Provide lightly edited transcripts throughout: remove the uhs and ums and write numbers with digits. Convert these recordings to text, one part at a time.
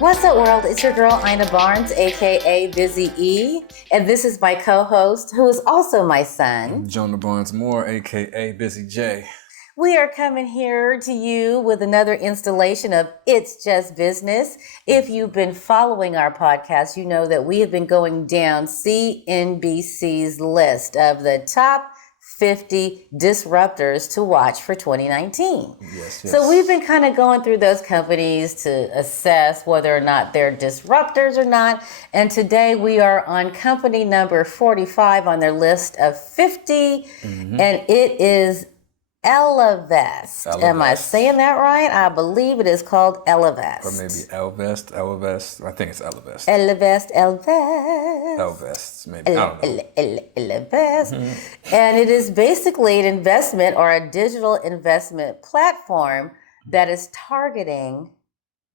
What's up, world? It's your girl, Ina Barnes, aka Busy E. And this is my co-host, who is also my son, Jonah Barnes Moore, aka Busy J. We are coming here to you with another installation of It's Just Business. If you've been following our podcast, you know that we have been going down CNBC's list of the top 50 disruptors to watch for 2019. Yes. So we've been kind of going through those companies to assess whether or not they're disruptors or not. And today we are on company number 45 on their list of 50. And it is Ellevest. Am I saying that right? I believe it is called Ellevest. Or maybe Ellevest. I think it's Ellevest. Ellevest. Maybe. I don't know. Ellevest. And it is basically an investment or a digital investment platform that is targeting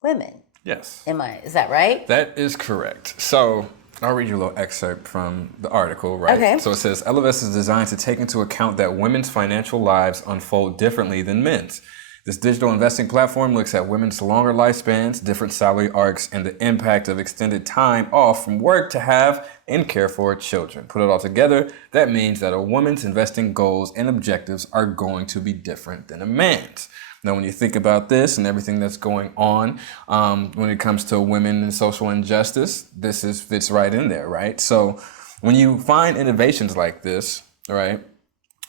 women. Yes. Is that right? That is correct. So I'll read you a little excerpt from the article, right? Okay. So it says, Ellevest is designed to take into account that women's financial lives unfold differently than men's. This digital investing platform looks at women's longer lifespans, different salary arcs, and the impact of extended time off from work to have and care for children. Put it all together, that means that a woman's investing goals and objectives are going to be different than a man's. Now, when you think about this and everything that's going on when it comes to women and social injustice, fits right in there, right? So when you find innovations like this, right,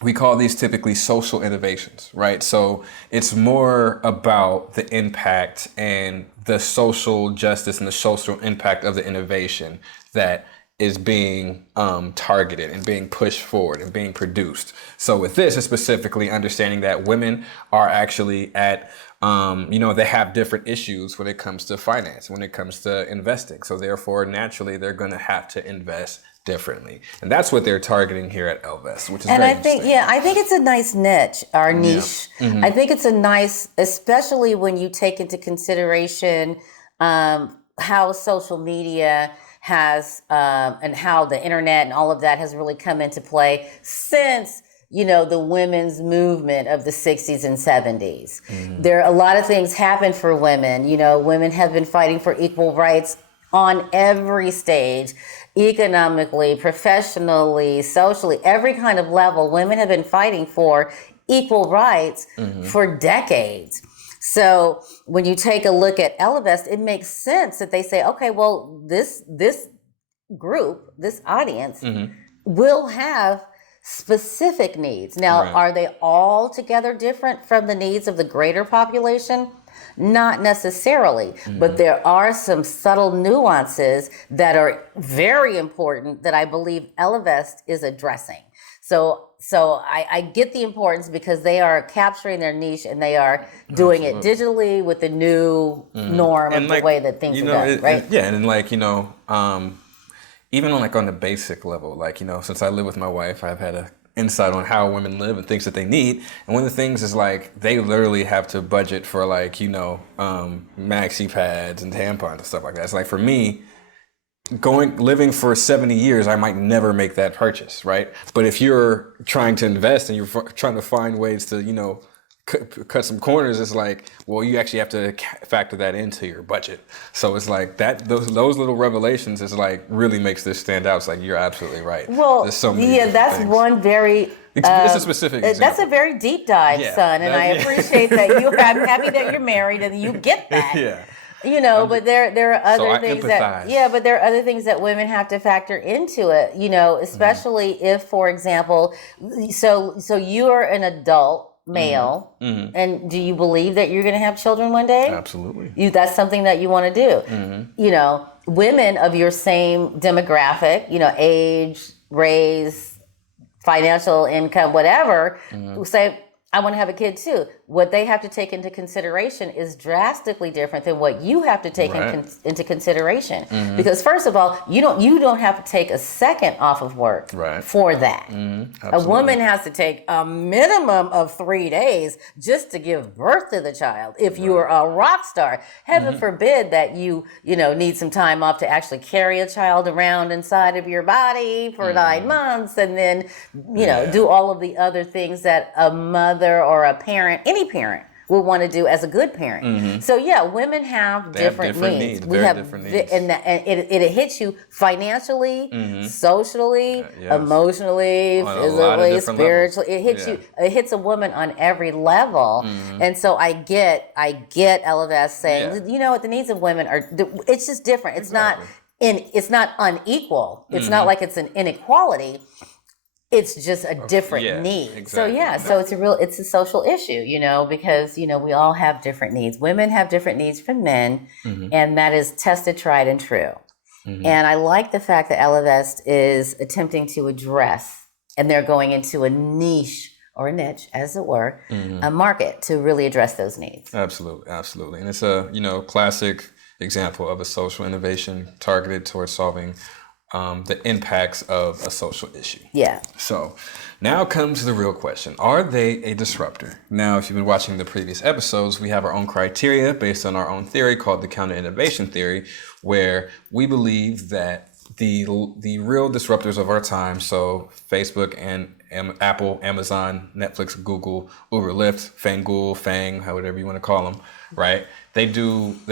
we call these typically social innovations, right? So it's more about the impact and the social justice and the social impact of the innovation that is being targeted and being pushed forward and being produced. So with this, it's specifically understanding that women are actually at, they have different issues when it comes to finance, when it comes to investing. So therefore, naturally, they're going to have to invest differently. And that's what they're targeting here at Ellevest, which is very interesting. I think it's a nice niche. I think it's a nice, especially when you take into consideration how social media has and how the internet and all of that has really come into play since the women's movement of the 60s and 70s. There are a lot of things happened for women. Women have been fighting for equal rights on every stage, economically, professionally, socially, every kind of level. Women have been fighting for equal rights for decades. So when you take a look at Ellevest, it makes sense that they say, okay, well, this group, this audience will have specific needs. Now, Are they all together different from the needs of the greater population? Not necessarily, but there are some subtle nuances that are very important that I believe Ellevest is addressing. So I get the importance because they are capturing their niche and they are doing it digitally with the new norm and the way that things are done, right? Even on the basic level, since I live with my wife, I've had a insight on how women live and things that they need. And one of the things is they literally have to budget for maxi pads and tampons and stuff like that. It's for me, living for 70 years, I might never make that purchase, right? But if you're trying to invest and you're trying to find ways to, cut some corners, it's you actually have to factor that into your budget. So it's that those little revelations is really makes this stand out. It's you're absolutely right. Well, there's so many that's things. One very it's a specific example. That's a very deep dive, son, and I appreciate that. I'm happy that you're married and you get that. But there are other things but there are other things that women have to factor into it, especially if, for example, so you are an adult male, and do you believe that you're going to have children one day? Absolutely. That's something that you want to do. Women of your same demographic, age, race, financial income, whatever, say, I want to have a kid too. What they have to take into consideration is drastically different than what you have to take into consideration. Because first of all, you don't have to take a second off of work for that. A woman has to take a minimum of 3 days just to give birth to the child. If you are a rock star, heaven forbid that you need some time off to actually carry a child around inside of your body for 9 months, and then do all of the other things that a mother or a parent, any parent, will want to do as a good parent. So yeah, women have different needs. We have different needs. And it hits you financially, socially, emotionally, physically, spiritually. It hits you. It hits a woman on every level. And so I get Ellevest saying, you know what, the needs of women are. It's just different. It's not. It's not unequal. It's not like it's an inequality. It's just a different need. Exactly. So it's a social issue, because we all have different needs. Women have different needs from men, and that is tested, tried, and true. And I like the fact that Ellevest is attempting to address, and they're going into a niche or a niche, as it were, a market to really address those needs. Absolutely. And it's a classic example of a social innovation targeted towards solving the impacts of a social issue. Yeah. So now comes the real question. Are they a disruptor? Now, if you've been watching the previous episodes, we have our own criteria based on our own theory called the counter-innovation theory, where we believe that the real disruptors of our time, so Facebook and Apple, Amazon, Netflix, Google, Uber, Lyft, Fangool, Fang, whatever you want to call them, right? They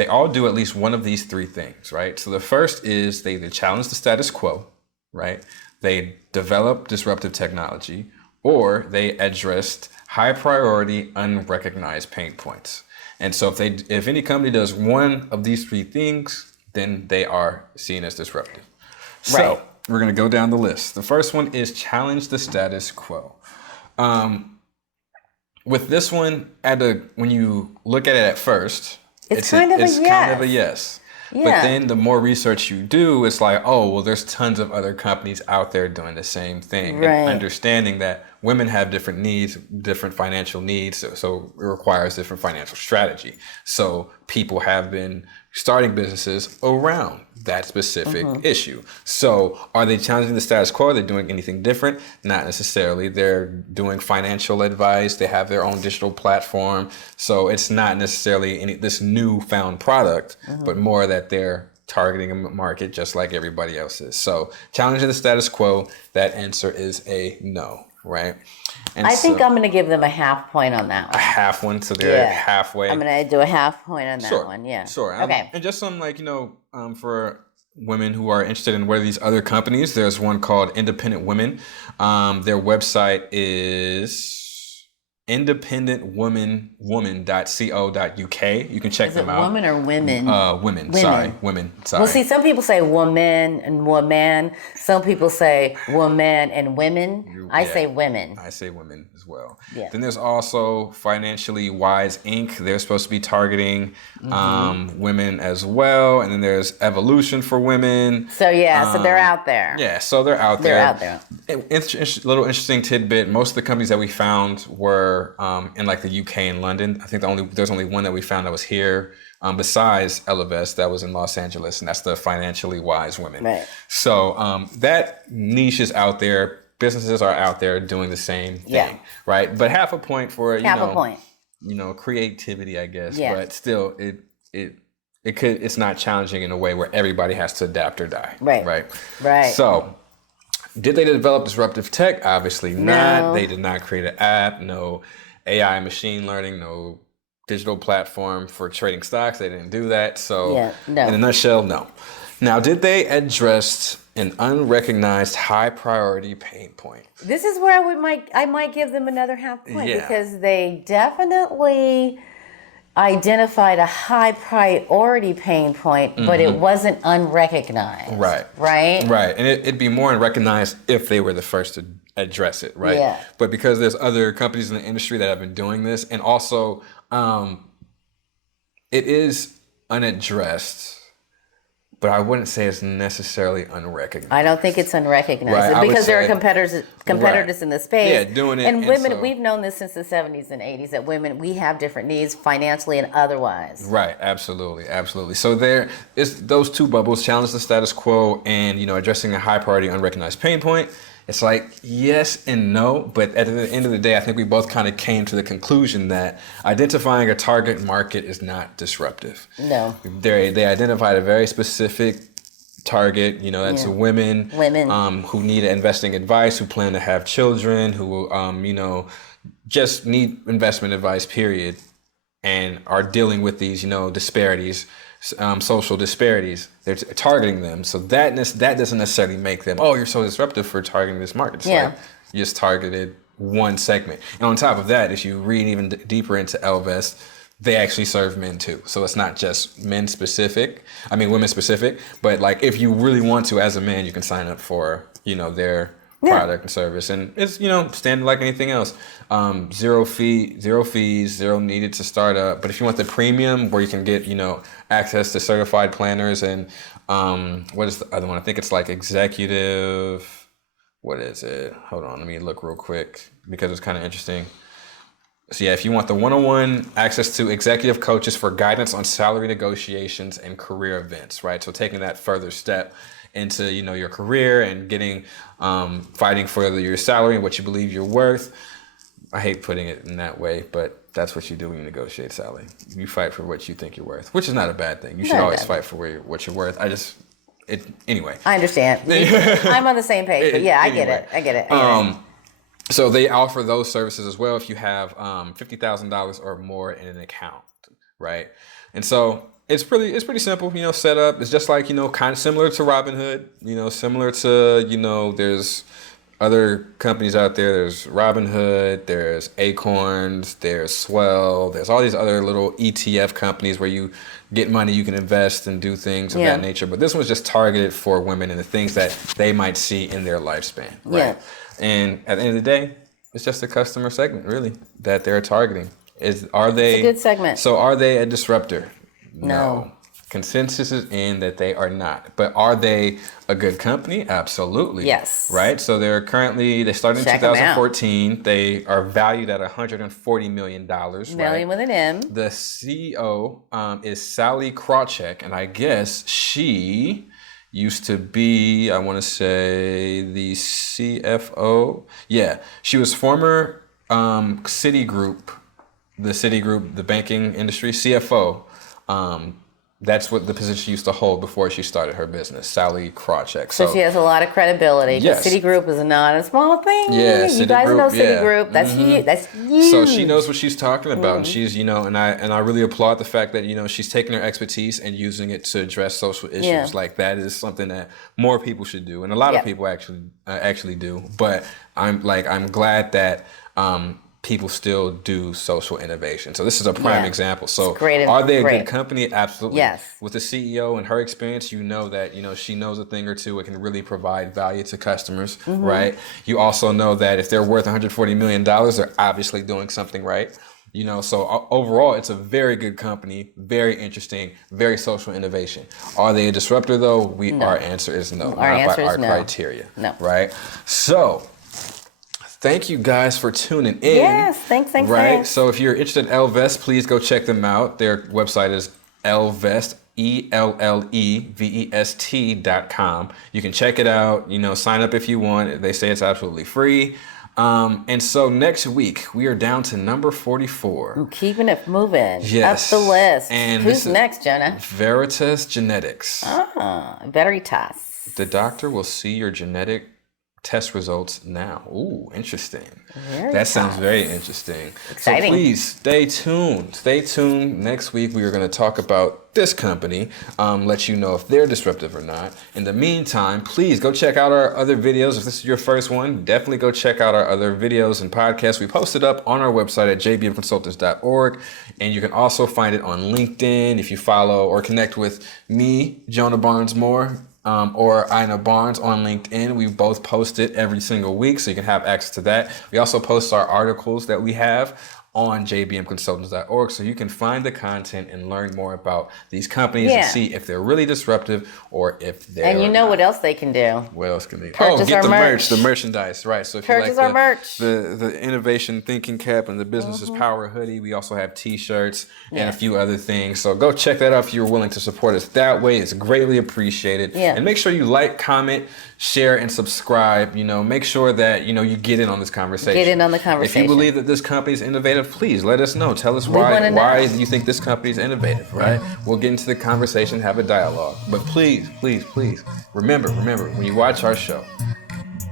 all do at least one of these three things, right? So the first is they either challenge the status quo, right? They develop disruptive technology, or they address high priority, unrecognized pain points. And so if any company does one of these three things, then they are seen as disruptive. So we're going to go down the list. The first one is challenge the status quo. With this one, when you look at it at first, it's kind of a yes. Yeah. But then the more research you do, it's like, oh, well, there's tons of other companies out there doing the same thing. Right. And understanding that women have different needs, different financial needs, so it requires different financial strategy. So people have been starting businesses around that specific issue. So are they challenging the status quo? Are they doing anything different? Not necessarily. They're doing financial advice. They have their own digital platform. So it's not necessarily this newfound product, but more that they're targeting a market just like everybody else is. So challenging the status quo, that answer is a no, right? And I think I'm going to give them a half point on that one. A half one, so they're halfway. I'm going to do a half point on that one, yeah. Sure. Okay. And just some for women who are interested in what are these other companies, there's one called Independent Women. Their website is independentwoman.co.uk. You can check them out. Women or women? Women. Sorry. Well, see, some people say woman and woman. Some people say woman and women. I say women. I say women as well. Yeah. Then there's also Financially Wise Inc. They're supposed to be targeting women as well. And then there's Evolution for Women. So so they're out there. Yeah, so they're out there. They're out there. Little interesting tidbit. Most of the companies that we found were in like the UK and London. I think there's only one that we found that was here besides Ellevest that was in Los Angeles, and that's the Financially Wise Women. Right. So that niche is out there. Businesses are out there doing the same thing, right? But half a point for a point. Creativity, I guess. Yeah. But still, it's not challenging in a way where everybody has to adapt or die. Right. So, did they develop disruptive tech? Obviously not. They did not create an app, no AI machine learning, no digital platform for trading stocks. They didn't do that. So in a nutshell, no. Now, did they address an unrecognized high priority pain point? This is where I might give them another half point because they definitely identified a high priority pain point, but it wasn't unrecognized. Right. And it'd be more unrecognized if they were the first to address it, right? Yeah. But because there's other companies in the industry that have been doing this, and also it is unaddressed, but I wouldn't say it's necessarily unrecognized. I don't think it's unrecognized because there are competitors in the space. Yeah, doing it. And women, we've known this since the 70s and 80s that women, we have different needs financially and otherwise. Right, absolutely. So there is those two bubbles, challenge the status quo and, addressing a high priority unrecognized pain point. It's like yes and no, but at the end of the day, I think we both kind of came to the conclusion that identifying a target market is not disruptive. No. They identified a very specific target, that's women who need investing advice, who plan to have children, who, just need investment advice, period. and are dealing with these, disparities, social disparities. They're targeting them. So that doesn't necessarily make them, oh, you're so disruptive for targeting this market. It's like you just targeted one segment. And on top of that, if you read even deeper into Ellevest, they actually serve men too. So it's not just women specific, but like if you really want to as a man, you can sign up for, their product and service. And it's, standard like anything else. Zero fees, zero needed to start up. But if you want the premium where you can get, access to certified planners and what is the other one? I think it's like executive. What is it? Hold on, let me look real quick because it's kind of interesting. So yeah, if you want the one-on-one access to executive coaches for guidance on salary negotiations and career events, right? So taking that further step into, your career and getting, fighting for your salary and what you believe you're worth. I hate putting it in that way, but that's what you do when you negotiate salary. You fight for what you think you're worth, which is not a bad thing. You should always fight for what you're worth. Anyway. I understand. I'm on the same page, but yeah, anyway. I get it. So they offer those services as well if you have $50,000 or more in an account, right? And so it's pretty simple, set up. It's just like, kind of similar to Robinhood, similar to, there's other companies out there. There's Robinhood, there's Acorns, there's Swell, there's all these other little ETF companies where you get money, you can invest and do things of that nature. But this one's just targeted for women and the things that they might see in their lifespan, right? Yeah. And at the end of the day, it's just a customer segment, really, that they're targeting. It's a good segment. So are they a disruptor? No. Consensus is in that they are not. But are they a good company? Absolutely. Yes. Right? So they started in 2014. They are valued at $140 million. Million with an M. The CEO is Sally Krawcheck, and I guess she used to be, I want to say, the CFO. Yeah, she was former Citigroup, the banking industry, CFO. That's what the position she used to hold before she started her business, Sally Krawcheck. So she has a lot of credibility. Yes. Citigroup is not a small thing. Yeah, you guys know Citigroup. That's huge. That's huge. So she knows what she's talking about, and she's, and I really applaud the fact that she's taking her expertise and using it to address social issues. Yeah. Like that is something that more people should do, and a lot of people actually do. But I'm glad that people still do social innovation. So this is a prime example. So are they a good company? Absolutely. Yes. With the CEO and her experience, that, she knows a thing or two. It can really provide value to customers, right? You also know that if they're worth $140 million, they're obviously doing something right. So overall, it's a very good company, very interesting, very social innovation. Are they a disruptor though? Our answer is no. Our answer is no. Criteria. No. Right? So thank you guys for tuning in. Yes, thanks. Right? So if you're interested in Ellevest, please go check them out. Their website is Ellevest, ELLEVEST.com. You can check it out, sign up if you want. They say it's absolutely free. And so next week, we are down to number 44. I'm keeping it moving. Yes. Up the list. And who's next, Jonah? Veritas Genetics. Veritas. The doctor will see your genetic test results now. Ooh, interesting. That sounds very interesting. Exciting. So please stay tuned. Stay tuned. Next week we are going to talk about this company, let you know if they're disruptive or not. In the meantime, please go check out our other videos. If this is your first one, definitely go check out our other videos and podcasts. We posted up on our website at jbmconsultants.org, and you can also find it on LinkedIn if you follow or connect with me, Jonah Barnes Moore, or Ina Barnes on LinkedIn. We both post it every single week, so you can have access to that. We also post our articles that we have on jbmconsultants.org, so you can find the content and learn more about these companies and see if they're really disruptive or if they're And what else they can do. What else can they do? Get the merch, the merchandise, right. So if Purchase you like our merch. The innovation thinking cap and the business is power hoodie, we also have t-shirts and a few other things. So go check that out if you're willing to support us that way. It's greatly appreciated. Yeah. And make sure you like, comment, share, and subscribe. Make sure that you get in on this conversation. Get in on the conversation. If you believe that this company is innovative, please let us know. Tell us why you think this company is innovative, right? We'll get into the conversation, have a dialogue. But please, please, please, remember, when you watch our show,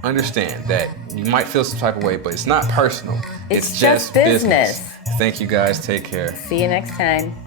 understand that you might feel some type of way, but it's not personal. It's just business. Thank you guys. Take care. See you next time.